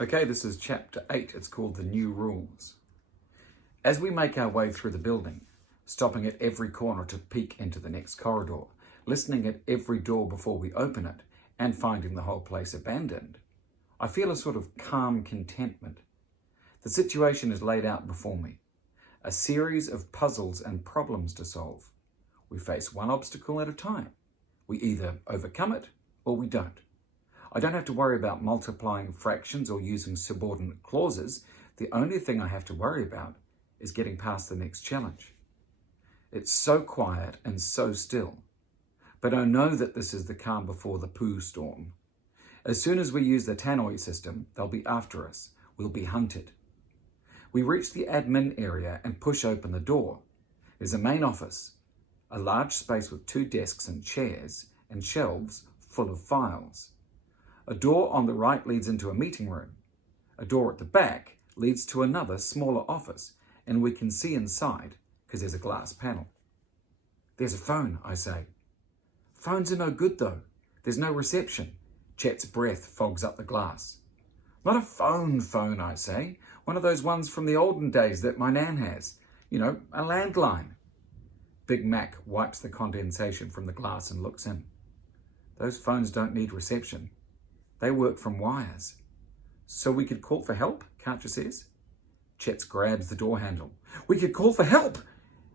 Okay, this is chapter 8. It's called The New Rules. As we make our way through the building, stopping at every corner to peek into the next corridor, listening at every door before we open it, and finding the whole place abandoned, I feel a sort of calm contentment. The situation is laid out before me, a series of puzzles and problems to solve. We face one obstacle at a time. We either overcome it or we don't. I don't have to worry about multiplying fractions or using subordinate clauses. The only thing I have to worry about is getting past the next challenge. It's so quiet and so still, but I know that this is the calm before the poo storm. As soon as we use the tannoy system, they'll be after us. We'll be hunted. We reach the admin area and push open the door. There's a main office, a large space with 2 desks and chairs and shelves full of files. A door on the right leads into a meeting room. A door at the back leads to another, smaller office, and we can see inside because there's a glass panel. There's a phone, I say. Phones are no good though. There's no reception. Chet's breath fogs up the glass. Not a phone, I say. One of those ones from the olden days that my nan has. You know, a landline. Big Mac wipes the condensation from the glass and looks in. Those phones don't need reception. They work from wires. So we could call for help, Karcher says. Chet grabs the door handle. We could call for help!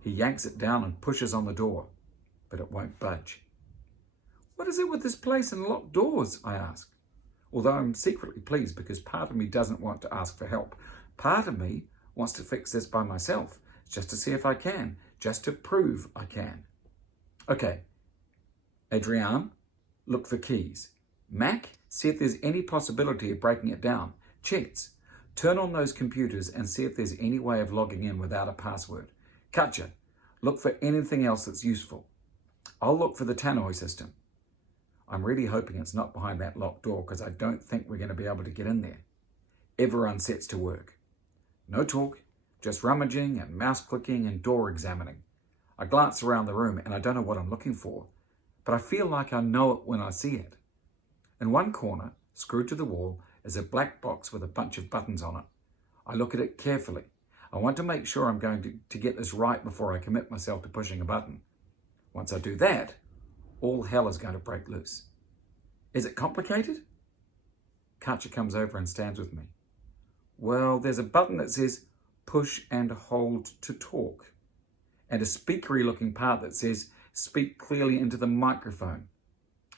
He yanks it down and pushes on the door, but it won't budge. What is it with this place and locked doors, I ask. Although I'm secretly pleased because part of me doesn't want to ask for help. Part of me wants to fix this by myself, just to see if I can, just to prove I can. Okay, Adrian, look for keys. Mac, see if there's any possibility of breaking it down. Chets, turn on those computers and see if there's any way of logging in without a password. Karcher, look for anything else that's useful. I'll look for the tannoy system. I'm really hoping it's not behind that locked door because I don't think we're going to be able to get in there. Everyone sets to work. No talk, just rummaging and mouse clicking and door examining. I glance around the room and I don't know what I'm looking for, but I feel like I know it when I see it. In one corner, screwed to the wall, is a black box with a bunch of buttons on it. I look at it carefully. I want to make sure I'm going to get this right before I commit myself to pushing a button. Once I do that, all hell is going to break loose. Is it complicated? Karcher comes over and stands with me. Well, there's a button that says push and hold to talk, and a speakery looking part that says speak clearly into the microphone.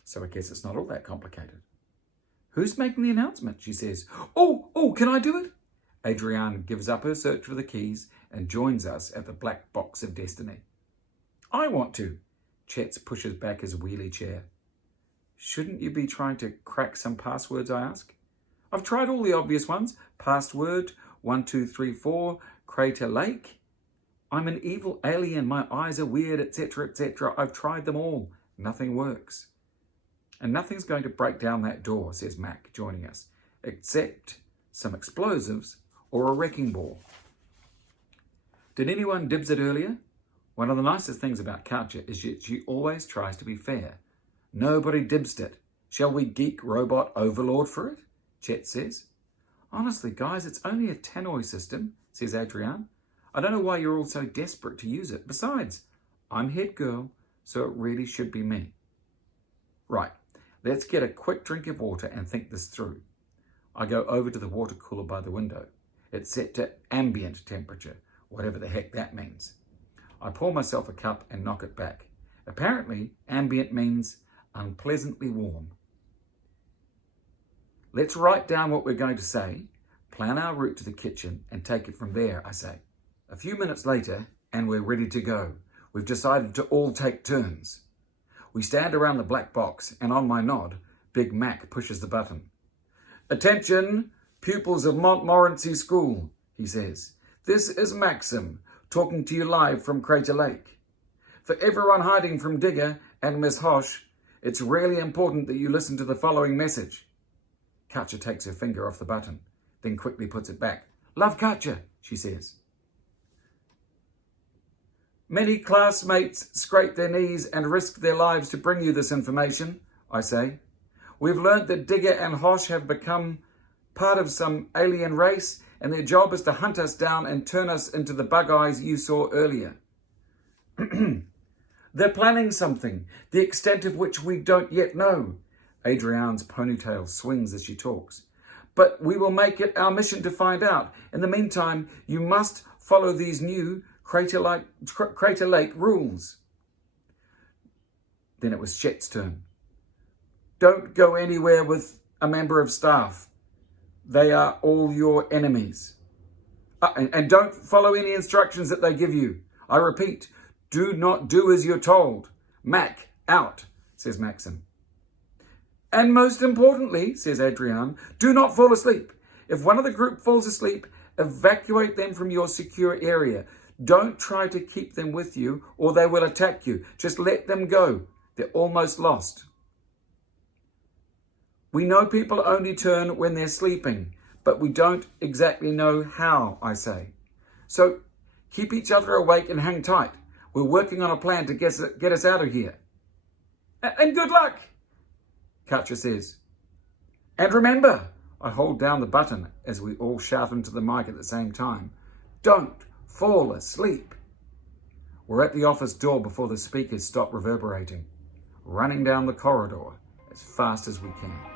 So I guess it's not all that complicated. Who's making the announcement? She says. Oh, can I do it? Adrienne gives up her search for the keys and joins us at the black box of destiny. I want to. Chet pushes back his wheelie chair. Shouldn't you be trying to crack some passwords, I ask? I've tried all the obvious ones. Password, 1234, Crater Lake. I'm an evil alien, my eyes are weird, etc., etc. I've tried them all. Nothing works. And nothing's going to break down that door, says Mac, joining us, except some explosives or a wrecking ball. Did anyone dibs it earlier? One of the nicest things about Karcher is that she always tries to be fair. Nobody dibsed it. Shall we geek robot overlord for it? Chet says. Honestly, guys, it's only a tannoy system, says Adrienne. I don't know why you're all so desperate to use it. Besides, I'm head girl, so it really should be me. Right, let's get a quick drink of water and think this through. I go over to the water cooler by the window. It's set to ambient temperature, whatever the heck that means. I pour myself a cup and knock it back. Apparently, ambient means unpleasantly warm. Let's write down what we're going to say, plan our route to the kitchen, and take it from there, I say. A few minutes later, and we're ready to go. We've decided to all take turns. We stand around the black box, and on my nod, Big Mac pushes the button. Attention, pupils of Montmorency School, he says. This is Maxim, talking to you live from Crater Lake. For everyone hiding from Digger and Miss Hosh, it's really important that you listen to the following message. Karcher takes her finger off the button, then quickly puts it back. Love Karcher, she says. Many classmates scrape their knees and risk their lives to bring you this information, I say. We've learnt that Digger and Hosh have become part of some alien race, and their job is to hunt us down and turn us into the bug eyes you saw earlier. They're planning something, the extent of which we don't yet know. Adrianne's ponytail swings as she talks. But we will make it our mission to find out. In the meantime, you must follow these new Crater Lake rules. Then it was Chet's turn. Don't go anywhere with a member of staff. They are all your enemies. And don't follow any instructions that they give you. I repeat, do not do as you're told. Mac, out, says Maxim. And most importantly, says Adrianne, do not fall asleep. If one of the group falls asleep, evacuate them from your secure area. Don't try to keep them with you or they will attack you. Just let them go. They're almost lost. We know people only turn when they're sleeping, but we don't exactly know how, I say. So keep each other awake and hang tight. We're working on a plan to get us out of here. And good luck, Katja says. And remember, I hold down the button as we all shout into the mic at the same time. Don't fall asleep. We're at the office door before the speakers stop reverberating, running down the corridor as fast as we can.